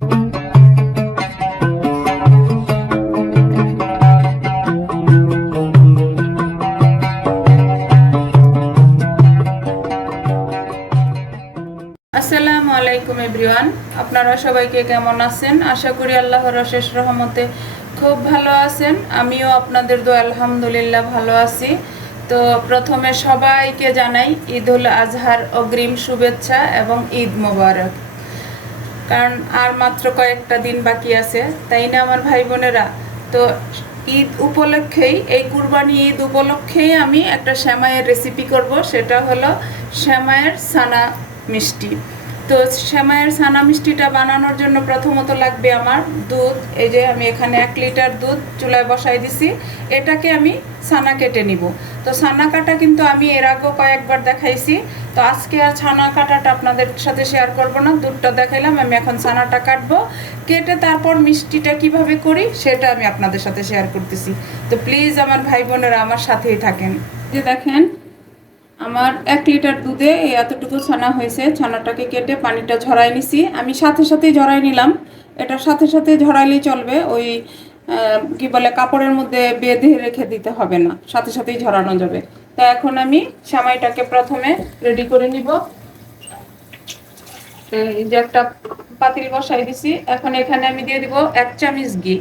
আসসালামু আলাইকুম এভরিওয়ান, আপনারা সবাইকে কেমন আছেন? আশা করি আল্লাহর অশেষ রহমতে খুব ভালো আছেন। আমিও আপনাদের দোয়া আলহামদুলিল্লাহ ভালো আছি। তো প্রথমে সবাইকে জানাই ঈদুল আজহার অগ্রিম শুভেচ্ছা এবং ঈদ মোবারক। কারণ আর মাত্র কয়েকটা দিন বাকি আছে, তাই না আমার ভাই বোনেরা? তো ঈদ উপলক্ষেই, এই কুরবানি ঈদ উপলক্ষেই আমি একটা সেমাইয়ের রেসিপি করব। সেটা হলো সেমাইয়ের ছানা মিষ্টি। তো সেমাইয়ের ছানা মিষ্টিটা বানানোর জন্য প্রথমত লাগবে আমার দুধ। এই যে আমি এখানে 1 লিটার দুধ চুলায় বসাই দিছি। এটাকে আমি ছানা কেটে নিব। তো ছানা কাটা কিন্তু আমি এর আগেও কয়েকবার দেখাইছি। তো আজকে আর ছানা কাটাটা আপনাদের সাথে শেয়ার করব না, দুধটা দেখাইলাম। আমি এখন ছানাটা কাটবো, কেটে তারপর মিষ্টিটা কিভাবে করি সেটা আমি আপনাদের সাথে শেয়ার করতেছি। তো প্লিজ আমার ভাই বোনেরা আমার সাথেই থাকেন। যে দেখেন আমার 1 লিটার দুধে এতটুকু ছানা হয়েছে। ছানাটাকে কেটে পানিটা ঝরাই নিছি। আমি সাথে সাথেই ঝরাই নিলাম। এটা সাথে সাথে ঝরাইলেই চলবে, ওই কি বলে কাপড়ের মধ্যে বেঁধে রেখে দিতে হবে না, সাথে সাথেই ঝরানো যাবে। তো এখন আমি সেমাইটাকে প্রথমে রেডি করে নিব। এই যে একটা পাতিল বসাই দিছি। এখন এখানে আমি দিয়ে দিব 1 চামচ ঘি।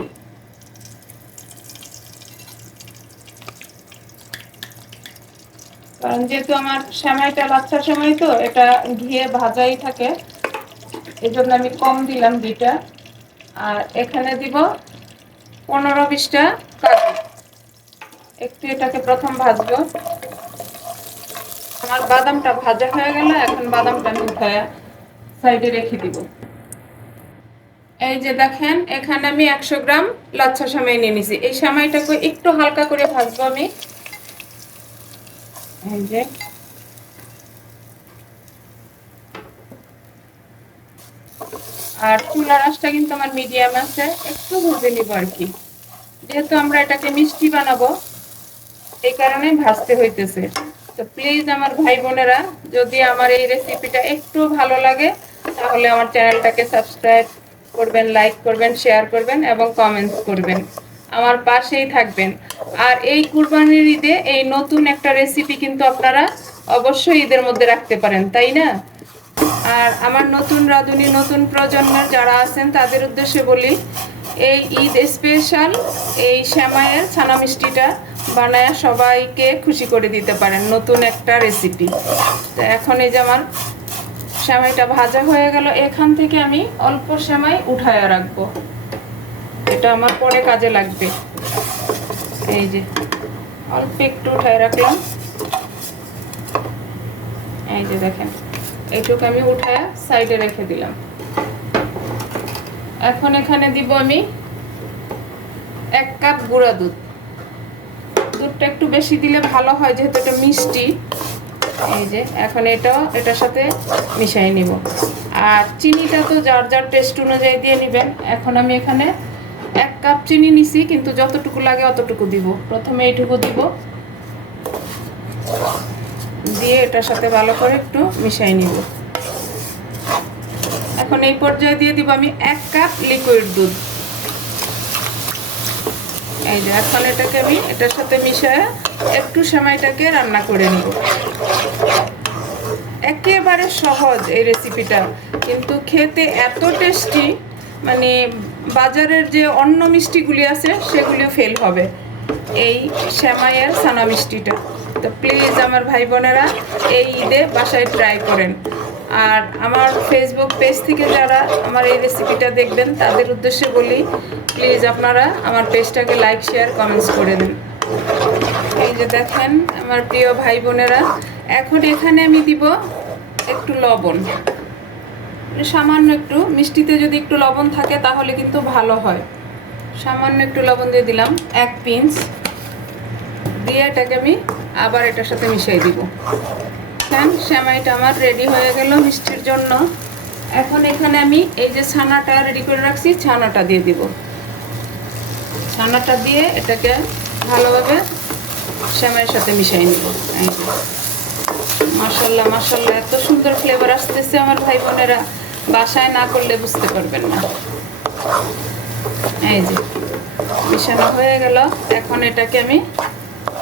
কারণ যেহেতু আমার সেমাইটা বাচ্চা সেমাই, তো এটা ঘিয়ে ভাজাই থাকে, এই জন্য আমি কম দিলাম ঘিটা। আর এখানে দিব 15-20টা কাজু। একটু এটাকে প্রথম ভাজবো। আমার বাদামটা ভাজা হয়ে গেল, এখন বাদামটা আমি উঠায়া সাইডে রেখে দিব। এই যে দেখেন এখানে আমি 100 গ্রাম লাচ্ছা সেমাই নিয়ে নিছি। এই সেমাইটাকে একটু হালকা করে ভাজবো আমি। এই যে আর চুলার আঁচটা কিন্তু আমার মিডিয়াম আছে, একটু ভেজে নিব আর কি। যেহেতু আমরা এটাকে মিষ্টি বানাবো, এই কারণে ভাজতে হইতেছে। তো প্লিজ আমার ভাই বোনেরা, যদি আমার এই রেসিপিটা একটু ভালো লাগে তাহলে আমার চ্যানেলটাকে সাবস্ক্রাইব করবেন, লাইক করবেন, শেয়ার করবেন এবং কমেন্টস করবেন, আমার পাশেই থাকবেন। আর এই কুরবানির ঈদে এই নতুন একটা রেসিপি কিন্তু আপনারা অবশ্যই ঈদের মধ্যে রাখতে পারেন, তাই না? আর আমার নতুন রাঁধুনি, নতুন প্রজন্মের যারা আছেন তাদের উদ্দেশ্যে বলি, এই ঈদ স্পেশাল এই সেমাইয়ের ছানা মিষ্টিটা বানায় সবাইকে খুশি করে দিতে পারেন, নতুন একটা রেসিপি। তো এখন এই যে আমার সেমাইটা ভাজা হয়ে গেল। এখান থেকে আমি অল্প সেমাই উঠায়া রাখবো, এটা আমার পরে কাজে লাগবে। এই যে অল্প একটু উঠায় রাখলাম। এই যে দেখেন এইটুকু আমি উঠায় সাইডে রেখে দিলাম। এখন এখানে দিব আমি 1 কাপ গুঁড়া দুধ। দুধটা একটু বেশি দিলে ভালো হয়, যেহেতু এটা মিষ্টি। এই যে এখন এটার সাথে মিশিয়ে নিব। আর চিনিটা তো যার যার টেস্ট অনুযায়ী দিয়ে নেবেন। এখন আমি এখানে 1 কাপ চিনি নিছি, কিন্তু যতটুকু লাগে অতটুকু দিব। প্রথমে এইটুকু দিব, দিয়ে এটার সাথে ভালো করে একটু মিশিয়ে নিব। এখন এই পর্যায়ে দিয়ে দিব আমি 1 কাপ লিকুইড দুধ। এই যে এখন এটাকে আমি এটার সাথে মিশিয়ে একটু সেমাইটাকে রান্না করে নিব। একেবারে সহজ এই রেসিপিটা, কিন্তু খেতে এত টেস্টি, মানে বাজারের যে অন্য মিষ্টিগুলি আছে সেগুলিও ফেল হবে এই সেমাইয়ের ছানা মিষ্টিটা। তো প্লিজ আমার ভাই বোনেরা এই ঈদে বাসায় ট্রাই করেন। আর আমার ফেসবুক পেজ থেকে যারা আমার এই রেসিপিটা দেখবেন তাদের উদ্দেশ্যে বলি, প্লিজ আপনারা আমার পেজটাকে লাইক, শেয়ার, কমেন্টস করে দেন। এই যে দেখেন আমার প্রিয় ভাই বোনেরা, এখন এখানে আমি দিব একটু লবণ। সামান্য একটু, মিষ্টিতে যদি একটু লবণ থাকে তাহলে কিন্তু ভালো হয়। সামান্য একটু লবণ দিয়ে দিলাম, 1 পিঞ্চ দিয়ে এটাকে আমি আবার এটার সাথে মিশিয়ে দিব। সেমাইটা আমার রেডি হয়ে গেল মিষ্টির জন্য। এখন এখানে আমি এই যে ছানাটা রেডি করে রাখছি, ছানাটা দিয়ে দিব। ছানাটা দিয়ে এটাকে ভালোভাবে সেমাইয়ের সাথে মিশিয়ে নিব। এই যে মাশাআল্লাহ মাশাআল্লাহ, এত সুন্দর ফ্লেভার আসতেছে আমার ভাই বোনেরা। বাসায় না করলে বুঝতে পারবেন না। এই যে মিশানো হয়ে গেল। এখন এটাকে আমি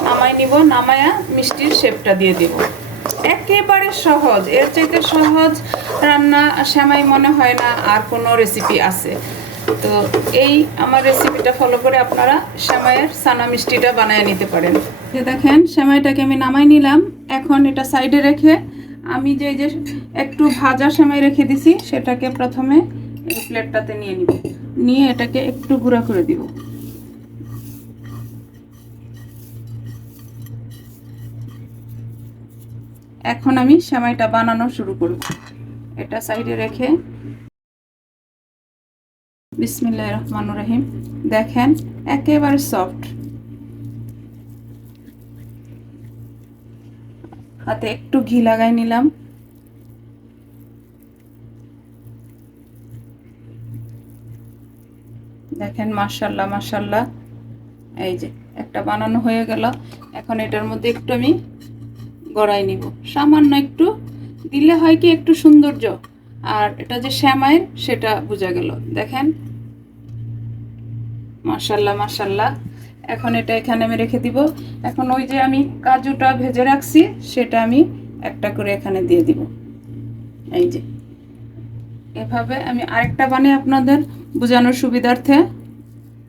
নামাই নিব, নামায়া মিষ্টির শেপটা দিয়ে দিব। একেবারে সহজ, এর চাইতে সহজ রান্না সেমাই মনে হয় না আর কোনো রেসিপি আছে। তো এই আমার রেসিপিটা ফলো করে আপনারা সেমাইয়ের সানা মিষ্টিটা বানিয়ে নিতে পারেন। যে দেখেন সেমাইটাকে আমি নামাই নিলাম। এখন এটা সাইডে রেখে আমি যে একটু ভাজা সেমাই রেখে দিছি সেটাকে প্রথমে এই প্লেটটাতে নিয়ে নিব, নিয়ে এটাকে একটু গুঁড়া করে দিব। এখন আমি সেমাইটা বানানো শুরু করব। এটা সাইডে রেখে বিসমিল্লাহির রহমানির রহিম। দেখেন একেবারে সফট, হাতে একটু ঘি লাগাই নিলাম। দেখেন মাশাআল্লাহ মাশাআল্লাহ। এই যে একটা বানানো হয়ে গেল। এখন এটার মধ্যে একটু আমি গড়াই নিব, সামান্য একটু দিলে হয় কি একটু সৌন্দর্য, আর এটা যে সেমাইয়ের সেটা বোঝা গেল। দেখেন মাশাআল্লাহ মাশাআল্লাহ। এখন এটা এখানে আমি রেখে দিব। এখন ওই যে আমি কাজুটা ভেজে রাখছি সেটা আমি একটা করে এখানে দিয়ে দিব। এই যে এভাবে আমি আরেকটা বানিয়ে আপনাদের বোঝানোর সুবিধার্থে।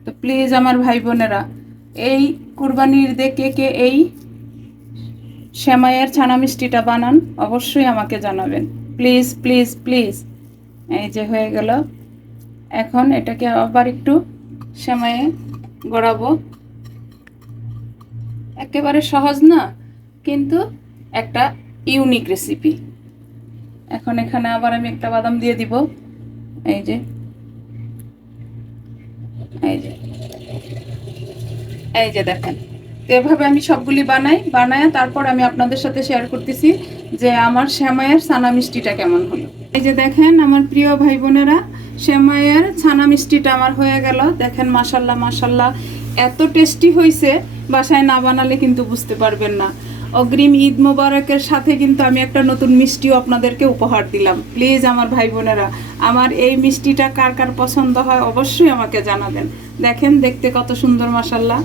তো প্লিজ আমার ভাই বোনেরা, এই কুরবানির ঈদে কে কে এই সেমাইয়ের ছানা মিষ্টিটা বানান অবশ্যই আমাকে জানাবেন, প্লিজ প্লিজ প্লিজ। এই যে হয়ে গেল। এখন এটাকে আবার একটু সেমাইয়ে গড়াবো। একেবারে সহজ না, কিন্তু একটা ইউনিক রেসিপি। এখন এখানে আবার আমি একটা বাদাম দিয়ে দিব। এই যে এই যে এই যে দেখেন, এভাবে আমি সবগুলি বানায় তারপর আমি আপনাদের সাথে শেয়ার করতেছি যে আমার সেমাইয়ের ছানা মিষ্টিটা কেমন হলো। এই যে দেখেন আমার প্রিয় ভাই বোনেরা, সেমাইয়ের ছানা মিষ্টিটা আমার হয়ে গেল। দেখেন মাশাল্লাহ মাশাল্লাহ, এত টেস্টি হয়েছে, বাসায় না বানালে কিন্তু বুঝতে পারবেন না। অগ্রিম ঈদ মোবারকের সাথে কিন্তু আমি একটা নতুন মিষ্টিও আপনাদেরকে উপহার দিলাম। প্লিজ আমার ভাই বোনেরা, আমার এই মিষ্টিটা কার কার পছন্দ হয় অবশ্যই আমাকে জানাবেন। দেখেন দেখতে কত সুন্দর মাশাল্লাহ।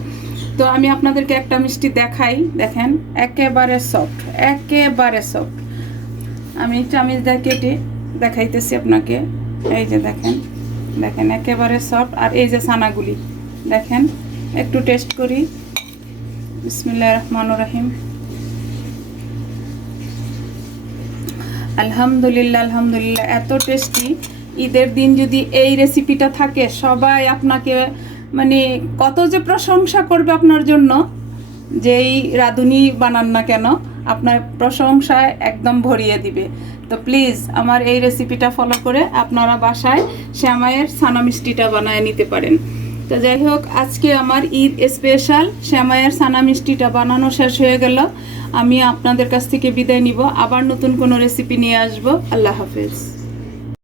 তো আমি আপনাদেরকে একটা মিষ্টি দেখাই। দেখেন একেবারে সফট, একেবারে সফট। আমি চামিচ দিয়ে কেটে দেখাইতেছি আপনাকে। এই যে দেখেন, দেখেন একেবারে সফট। আর এই যে ছানাগুলি দেখেন, একটু টেস্ট করি। বিসমিল্লাহির রহমানির রহিম। আলহামদুলিল্লাহ আলহামদুলিল্লাহ, এত টেস্টি। ঈদের দিন যদি এই রেসিপিটা থাকে সবাই আপনাকে মানে কত যে প্রশংসা করবে আপনার জন্য, যেই রাঁধুনি বানান না কেন আপনার প্রশংসায় একদম ভরিয়ে দিবে। তো প্লিজ আমার এই রেসিপিটা ফলো করে আপনারা বাসায় সেমাইয়ের ছানা মিষ্টিটা বানায় নিতে পারেন। তো যাই হোক, আজকে আমার ঈদ স্পেশাল সেমাইয়ের ছানা মিষ্টিটা বানানো শেষ হয়ে গেল। আমি আপনাদের কাছ থেকে বিদায় নিব, আবার নতুন কোনো রেসিপি নিয়ে আসবো। আল্লাহ হাফেজ।